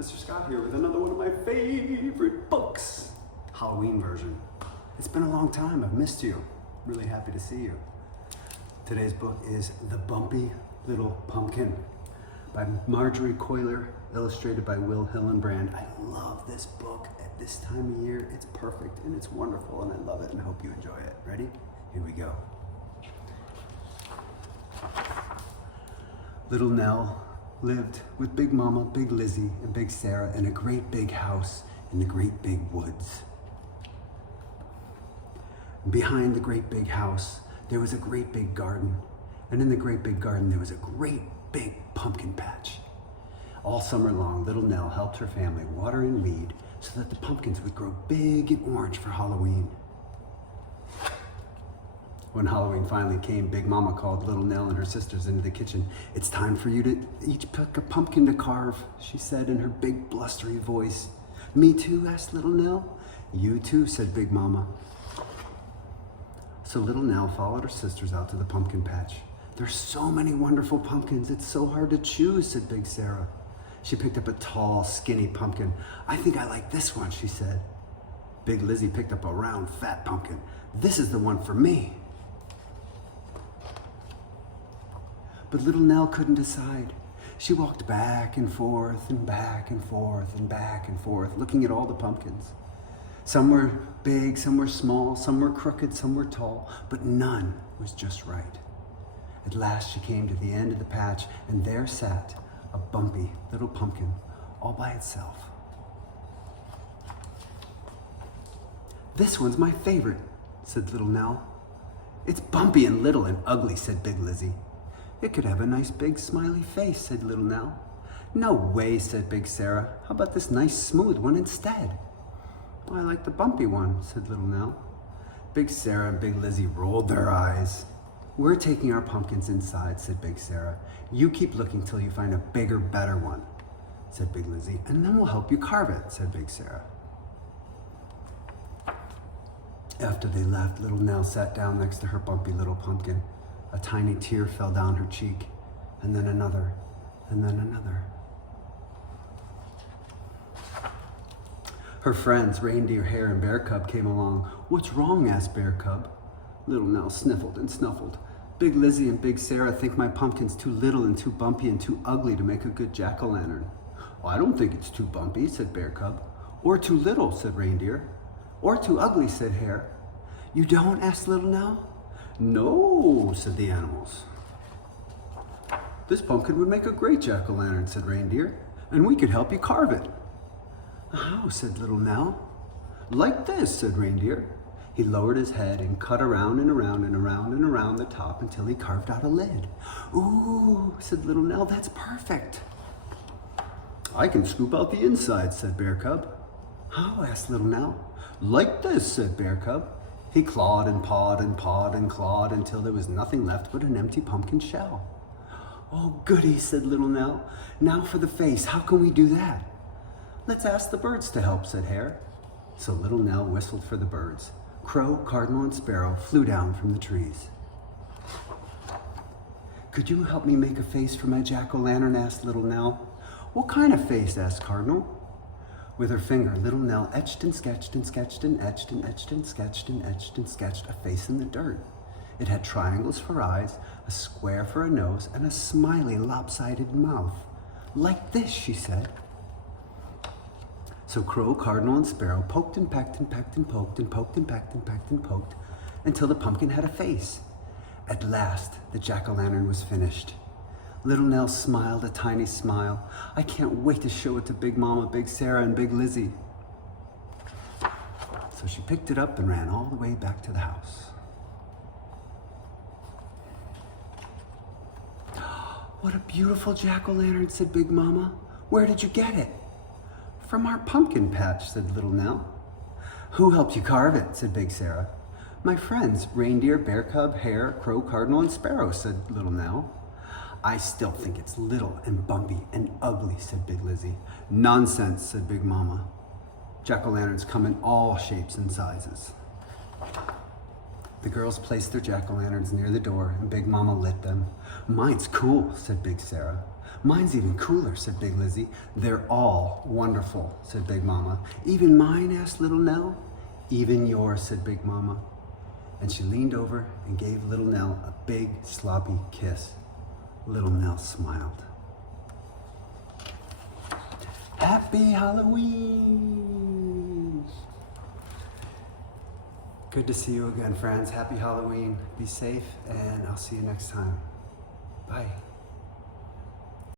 Mr. Scott here with another one of my favorite books, Halloween version. It's been a long time, I've missed you. Really happy to see you. Today's book is The Bumpy Little Pumpkin by Margery, Cuyler, illustrated by Hillenbrand. I love this book at this time of year. It's perfect and it's wonderful and I love it and I hope you enjoy it. Ready? Here we go. Little Nell lived with Big Mama, Big Lizzie, and Big Sarah in a great big house in the great big woods. Behind the great big house, there was a great big garden. And in the great big garden, there was a great big pumpkin patch. All summer long, Little Nell helped her family water and weed so that the pumpkins would grow big and orange for Halloween. When Halloween finally came, Big Mama called Little Nell and her sisters into the kitchen. "It's time for you to each pick a pumpkin to carve," she said in her big blustery voice. "Me too?" asked Little Nell. "You too," said Big Mama. So Little Nell followed her sisters out to the pumpkin patch. "There's so many wonderful pumpkins, it's so hard to choose," said Big Sarah. She picked up a tall, skinny pumpkin. "I think I like this one," she said. Big Lizzie picked up a round, fat pumpkin. "This is the one for me." But Little Nell couldn't decide. She walked back and forth and back and forth and back and forth, looking at all the pumpkins. Some were big, some were small, some were crooked, some were tall, but none was just right. At last she came to the end of the patch, and there sat a bumpy little pumpkin all by itself. "This one's my favorite," said Little Nell. "It's bumpy and little and ugly," said Big Lizzie. "It could have a nice big smiley face," said Little Nell. "No way," said Big Sarah. "How about this nice smooth one instead?" "I like the bumpy one," said Little Nell. Big Sarah and Big Lizzie rolled their eyes. "We're taking our pumpkins inside," said Big Sarah. "You keep looking till you find a bigger, better one," said Big Lizzie. "And then we'll help you carve it," said Big Sarah. After they left, Little Nell sat down next to her bumpy little pumpkin. A tiny tear fell down her cheek, and then another, and then another. Her friends, Reindeer, Hare, and Bear Cub came along. "What's wrong?" asked Bear Cub. Little Nell sniffled and snuffled. "Big Lizzie and Big Sarah think my pumpkin's too little and too bumpy and too ugly to make a good jack-o'-lantern." "I don't think it's too bumpy," said Bear Cub. "Or too little," said Reindeer. "Or too ugly," said Hare. "You don't?" asked Little Nell. "No," said the animals. "This pumpkin would make a great jack-o'-lantern," said Reindeer, "and we could help you carve it." "How?" said Little Nell. "Like this," said Reindeer. He lowered his head and cut around and around and around and around the top until he carved out a lid. "Ooh," said Little Nell, "that's perfect." "I can scoop out the inside," said Bear Cub. "How?" asked Little Nell. "Like this," said Bear Cub. He clawed and pawed and pawed and clawed until there was nothing left but an empty pumpkin shell. "Oh, goody," said Little Nell. "Now for the face. How can we do that?" "Let's ask the birds to help," said Hare. So Little Nell whistled for the birds. Crow, Cardinal, and Sparrow flew down from the trees. "Could you help me make a face for my jack-o'-lantern?" asked Little Nell. "What kind of face?" asked Cardinal. With her finger, Little Nell etched and sketched and sketched and etched and etched and sketched and etched and sketched a face in the dirt. It had triangles for eyes, a square for a nose, and a smiley, lopsided mouth. "Like this," she said. So Crow, Cardinal, and Sparrow poked and pecked and pecked and poked and poked and pecked and pecked and poked until the pumpkin had a face. At last, the jack-o'-lantern was finished. Little Nell smiled a tiny smile. "I can't wait to show it to Big Mama, Big Sarah, and Big Lizzie." So she picked it up and ran all the way back to the house. "What a beautiful jack-o'-lantern," said Big Mama. "Where did you get it?" "From our pumpkin patch," said Little Nell. "Who helped you carve it?" said Big Sarah. "My friends, Reindeer, Bear Cub, Hare, Crow, Cardinal, and Sparrow," said Little Nell. "I still think it's little and bumpy and ugly," said Big Lizzie. "Nonsense," said Big Mama. "Jack-o'-lanterns come in all shapes and sizes." The girls placed their jack-o'-lanterns near the door and Big Mama lit them. "Mine's cool," said Big Sarah. Mine's even cooler, said Big Lizzie. They're all wonderful, said Big Mama. Even mine, asked Little Nell. Even yours, said Big Mama. And she leaned over and gave Little Nell a big, sloppy kiss. Little Nell smiled. Happy Halloween! Good to see you again, friends. Happy Halloween. Be safe, and I'll see you next time. Bye.